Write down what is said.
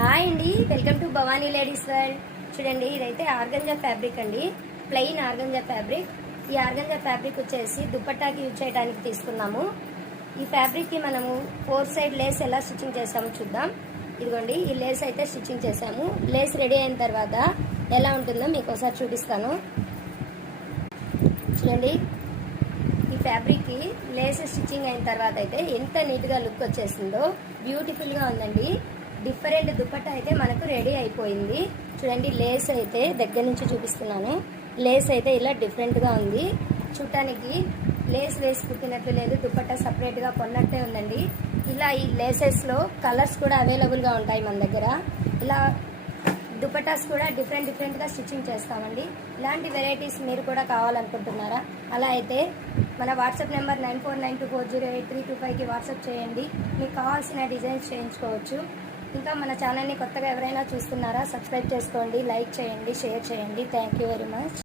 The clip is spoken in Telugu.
హాయ్ అండి, welcome to Bhavani ladies world. చూడండి, ఇదైతే ఆర్గంజా ఫ్యాబ్రిక్ అండి, ప్లెయిన్ ఆర్గంజా ఫ్యాబ్రిక్. ఈ ఆర్గంజా ఫ్యాబ్రిక్ వచ్చేసి దుపట్టాకి యూజ్ చేయడానికి తీసుకున్నాము. ఈ ఫ్యాబ్రిక్ కి మనము 4 సైడ్ లేస్ ఎలా స్టిచ్చింగ్ చేసామో చూద్దాం. ఇదిగోండి, ఈ లేస్ అయితే స్టిచ్చింగ్ చేసాము. లేస్ రెడీ అయిన తర్వాత ఎలా ఉంటుందో మీకు ఒకసారి చూపిస్తాను. చూడండి, ఈ ఫ్యాబ్రిక్ కి లేస్ స్టిచ్చింగ్ అయిన తర్వాత అయితే ఎంత నీట్ గా లుక్ వచ్చేసిందో, బ్యూటిఫుల్ గా ఉందండి. డిఫరెంట్ దుపట్టా అయితే మనకు రెడీ అయిపోయింది. చూడండి, లేస్ అయితే దగ్గర నుంచి చూపిస్తున్నాను. లేస్ అయితే ఇలా డిఫరెంట్ గా ఉంది. చూడటానికి లేస్ వేసి కుట్టినట్లు లేదు, దుపట్టా సపరేట్ గా కొన్నట్టే ఉందండి. ఇలా ఈ లేసెస్ లో కలర్స్ కూడా అవైలబుల్ గా ఉంటాయి మన దగ్గర. ఇలా దుపట్టాస్ కూడా డిఫరెంట్ గా స్టిచ్చింగ్ చేస్తామండి. ఇలాంటి వెరైటీస్ మీరు కూడా కావాలనుకుంటున్నారా? అలా అయితే మన వాట్సాప్ నెంబర్ 9492408325కి వాట్సాప్ చేయండి. మీకు కావాల్సిన డిజైన్స్ చేయించుకోవచ్చు. ఇంకా మన ఛానల్ని కొత్తగా ఎవరైనా చూస్తున్నారా? సబ్స్క్రైబ్ చేసుకోండి, లైక్ చేయండి, షేర్ చేయండి. Thank you very much.